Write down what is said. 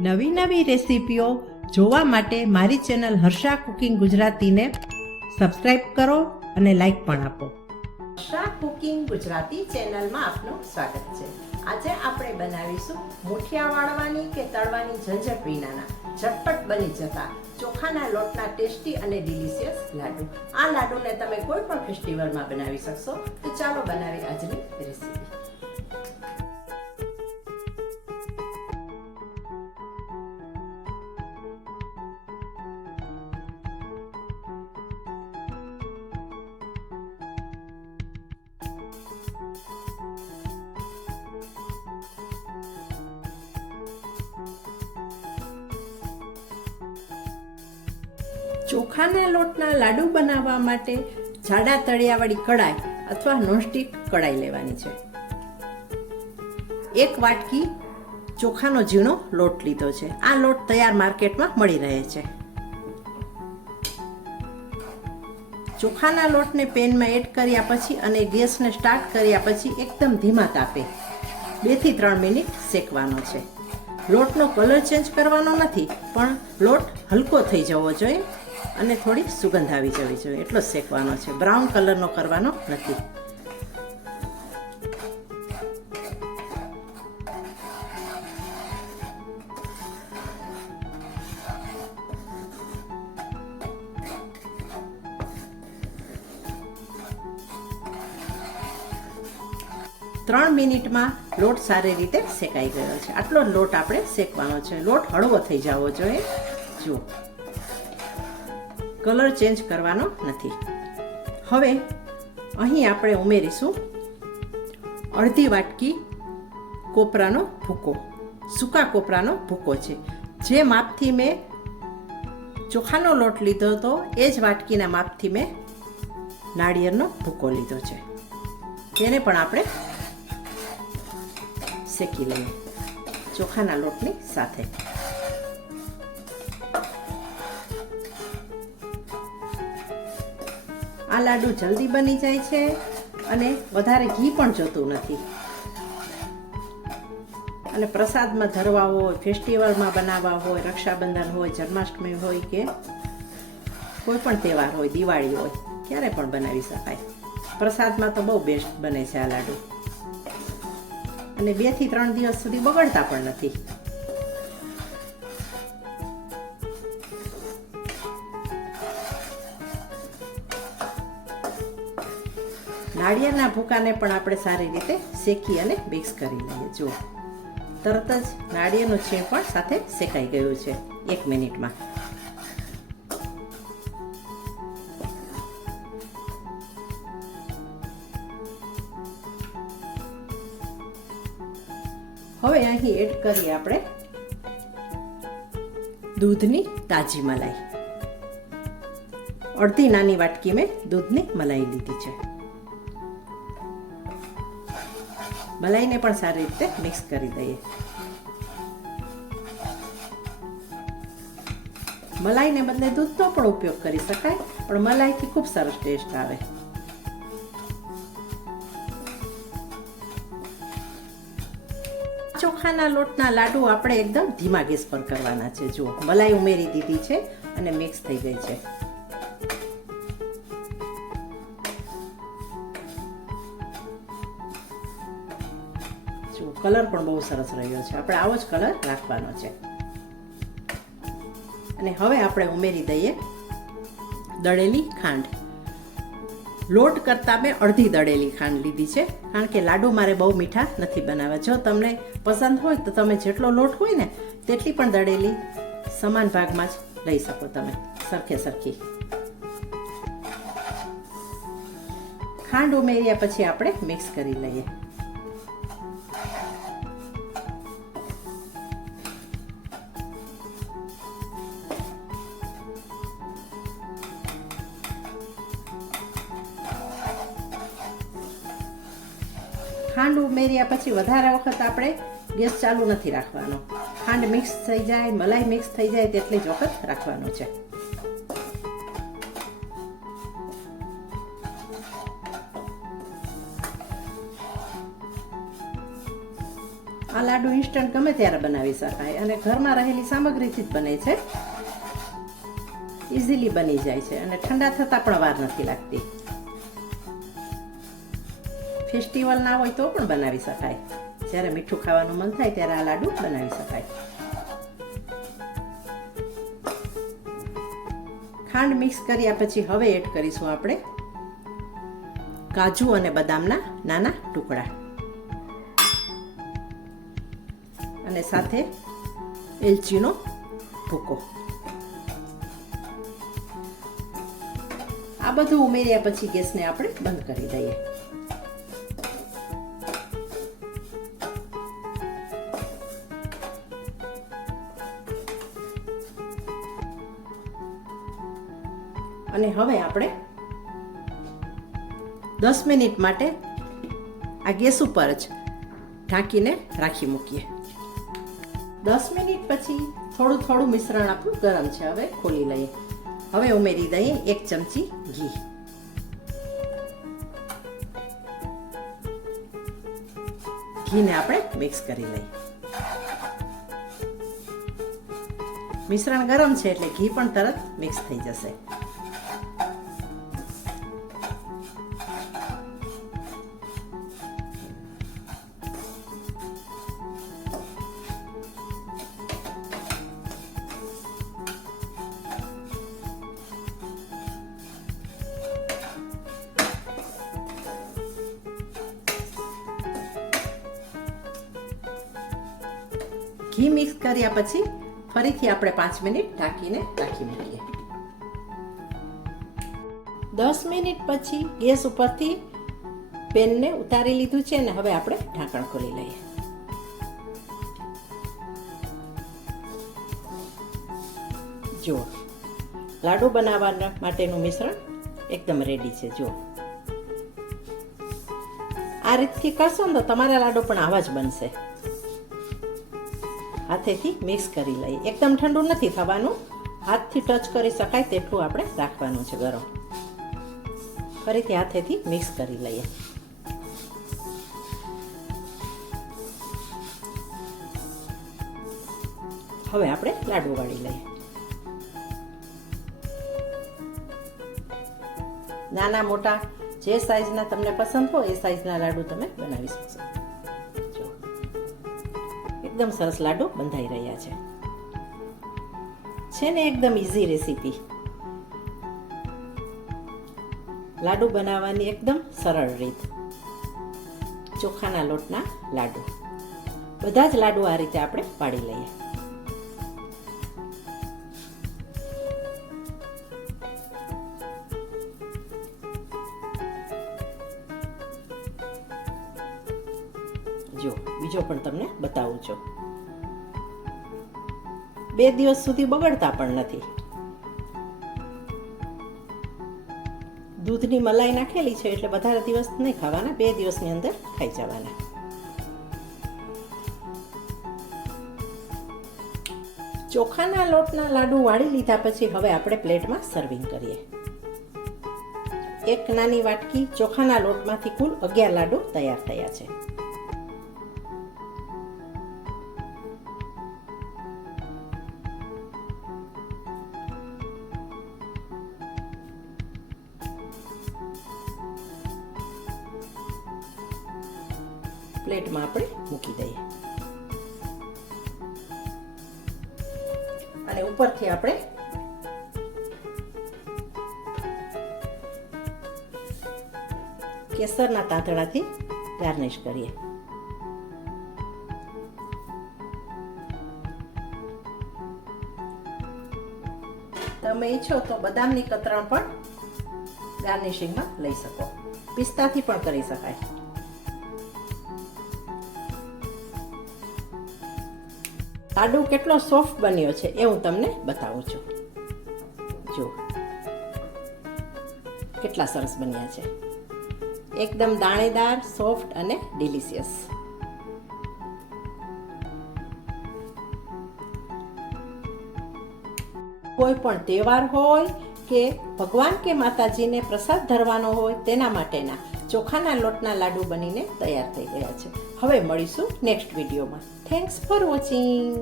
નવી નવી રેસીપીઓ જોવા માટે મારી ચેનલ હર્ષા કુકિંગ ગુજરાતીને સબસ્ક્રાઈબ કરો અને લાઈક પણ આપો. હર્ષા કુકિંગ ગુજરાતી ચેનલમાં આપનું સ્વાગત છે. આજે આપણે બનાવીશું મુઠિયા વાળવાની કે તળવાની ઝંઝટ વિનાના. ઝટપટ બની જતા ચોખાના લોટના ટેસ્ટી અને ડિલિશિયસ લાડુ. આ લાડુને તમે કોઈ પણ ફેસ્ટિવલમાં બનાવી શકશો. તો ચાલો બનાવી આજની રેસીપી. ચોખાના લોટના લાડુ બનાવવા માટે જાડા તળિયાવાળી કડાઈ અથવા નોનસ્ટિક કડાઈ લેવાની છે. એક વાટકી ચોખાનો ઝીણો લોટ લીધો છે. આ લોટ તૈયાર માર્કેટમાં મળી રહે છે. ચોખાના લોટને પેનમાં એડ કર્યા પછી અને ગેસને સ્ટાર્ટ કર્યા પછી એકદમ ધીમા તાપે બેથી ત્રણ મિનિટ શેકવાનો છે. લોટનો કલર ચેન્જ કરવાનો નથી, પણ લોટ હલકો થઈ જવો જોઈએ. અને થોડી સુગંધ આવી જવી જોઈએ. એટલો શેકવાનો છે. બ્રાઉન કલરનો કરવાનો નથી. ત્રણ મિનિટમાં લોટ સારી રીતે શેકાઈ ગયો છે. આટલો લોટ આપણે શેકવાનો છે. લોટ હળવો થઈ જવો જોઈએ. જુઓ. કલર ચેન્જ કરવાનો નથી. હવે અહીં આપણે ઉમેરીશું અડધી વાટકી કોપરાનો ભૂકો. સૂકા કોપરાનો ભૂકો છે. જે માપથી મેં ચોખાનો લોટ લીધો હતો, એ જ વાટકીના માપથી મેં નાળિયેરનો ભૂકો લીધો છે. તેને પણ આપણે શેકી લઈએ ચોખાના લોટની સાથે. આ લાડુ જલ્દી બની જાય છે અને વધારે ઘી પણ જોતું નથી. અને પ્રસાદમાં ધરવા હોય, ફેસ્ટિવલમાં બનાવવા હોય, રક્ષાબંધન હોય, જન્માષ્ટમી હોય કે કોઈ પણ તહેવાર હોય, દિવાળી હોય, ક્યારે પણ બનાવી શકાય. પ્રસાદમાં તો બહુ બેસ્ટ બને છે આ લાડુ. અને બેથી ત્રણ દિવસ સુધી બગડતા પણ નથી. નાળિયેરના ભૂકાને પણ આપણે સારી રીતે શેકી અને મિક્સ કરી લઈએ. જુઓ. તરત જ નાળિયેરનું છીણ પણ સાથે શેકાઈ ગયું છે. એક મિનિટમાં. હવે અહીં એડ કરીએ આપણે દૂધની તાજી મલાઈ. અડધી નાની વાટકી મેં દૂધની મલાઈ લીધી છે. મલાઈને પણ સારી રીતે મિક્સ કરી દઈએ. મલાઈને બદલે દૂધનો પણ ઉપયોગ કરી શકાય, પણ મલાઈથી ખૂબ સરસ ટેસ્ટ આવે. ચોખાના લોટના લાડુ આપણે એકદમ ધીમા ગેસ પર કરવાના છે. જુઓ, મલાઈ ઉમેરી દીધી છે અને મિક્સ થઈ ગઈ છે. કલર પણ બહુ સરસ રહ્યો છે. આપણે આવો જ કલર રાખવાનો છે. અને હવે આપણે ઉમેરી દઈએ દળેલી ખાંડ. લોટ કરતાં મેં અડધી દળેલી ખાંડ લીધી છે. કારણ કે લાડુ મારે બહુ મીઠા નથી બનાવ્યા જો તમને પસંદ હોય તો તમે જેટલો લોટ હોય ને તેટલી પણ દળેલી સમાન ભાગમાં જ લઈ શકો તમે. સરખે સરખી. ખાંડ ઉમેર્યા પછી આપણે મિક્સ કરી લઈએ. ઉમેર્યા પછી વધારે વખત આપણે ગેસ ચાલુ નથી રાખવાનો. ખાંડ મિક્સ થઈ જાય, મલાઈ મિક્સ થઈ જાય તેટલી જ વખત રાખવાનો છે. આ લાડુ ઇન્સ્ટન્ટ ગમે ત્યારે બનાવી શકાય અને ઘરમાં રહેલી સામગ્રીથી જ બને છે. ઇઝીલી બની જાય છે અને ઠંડા થતાં પણ વાર નથી લાગતી. ફેસ્ટિવલ ના હોય તો પણ બનાવી શકાય. જ્યારે મીઠું ખાવાનું મન થાય ત્યારે આ લાડુ બનાવી શકાય. ખાંડ મિક્સ કર્યા પછી હવે એડ કરીશું આપણે કાજુ અને બદામના નાના ટુકડા. અને સાથે એલચીનો ભૂકો. આ બધું ઉમેર્યા પછી ગેસને આપણે બંધ કરી દઈએ. અને હવે આપણે દસ મિનિટ માટે આ ગેસ ઉપર જ ઢાંકીને રાખી મૂકીએ. દસ મિનિટ પછી થોડું થોડું મિશ્રણ આપણું ગરમ છે, હવે ખોલી લઈએ. હવે ઉમેરી દઈએ એક ચમચી ઘી. ઘીને આપણે મિક્સ કરી લઈએ. મિશ્રણ ગરમ છે એટલે ઘી પણ તરત મિક્સ થઈ જશે. ઘી મિક્સ કર્યા પછી ફરીથી આપણે પાંચ મિનિટ ઢાંકીને રાખી મૂકીએ. દસ મિનિટ પછી ગેસ ઉપરથી પેનને ઉતારી લીધું છે અને હવે આપણે ઢાંકણ ખોલી લઈએ. જુઓ, લાડુ બનાવવા માટેનું મિશ્રણ એકદમ રેડી છે, જુઓ. આ રીતથી કરશો ને તો તમારા લાડુ પણ આવા જ બનશે. હાથેથી મિક્સ કરી લઈએ. એકદમ ઠંડુ નથી થવાનું. હાથથી ટચ કરી શકાય તેટલું આપણે રાખવાનું છે ગરમ. ફરીથી હાથેથી મિક્સ કરી લઈએ. હવે આપણે લાડુ વાળી લઈએ. નાના મોટા જે સાઈઝના તમને પસંદ હોય એ સાઈઝના લાડુ તમે બનાવી શકશો. એકદમ સરસ લાડુ બંધાઈ રહ્યા છે. છે ને એકદમ ઇઝી રેસીપી લાડુ બનાવવાની એકદમ સરળ રીત. ચોખાના લોટના લાડુ. બધા જ લાડુ આ રીતે આપણે પાડી લઈએ. જો, બીજો પણ તમને બતાવું છું. બે દિવસ સુધી બગડતા પણ નથી. દૂધની મલાઈ નાખેલી છે એટલે વધારે દિવસ નહીં ખાવાના, બે દિવસની અંદર ખાઈ જવાના. ચોખાના લોટના લાડુ વાળી લીધા પછી હવે આપણે પ્લેટમાં સર્વિંગ કરીએ. એક નાની વાટકી ચોખાના લોટમાંથી કુલ અગિયાર લાડુ તૈયાર થયા છે. પ્લેટમાં આપણે મૂકી દઈએ. અને ઉપરથી આપણે કેસરના તાંતણાથી ગાર્નિશ કરીએ. તમે ઈચ્છો તો બદામની કતરણ પણ ગાર્નિશિંગમાં લઈ શકો. પિસ્તાથી પણ કરી શકાય. લાડુ કેટલો સોફ્ટ બન્યો છે એ હું તમને બતાવું છું. જો કેટલા સરસ બન્યા છે. એકદમ દાણેદાર સોફ્ટ અને ડિલિશિયસ કોઈ પણ તહેવાર હોય કે ભગવાન કે માતાજીને પ્રસાદ ધરવાનો હોય તેના માટેના ચોખાના લોટના લાડુ બનીને તૈયાર થઈ ગયા છે. હવે મળીશું નેક્સ્ટ વિડીયોમાં. Thanks for watching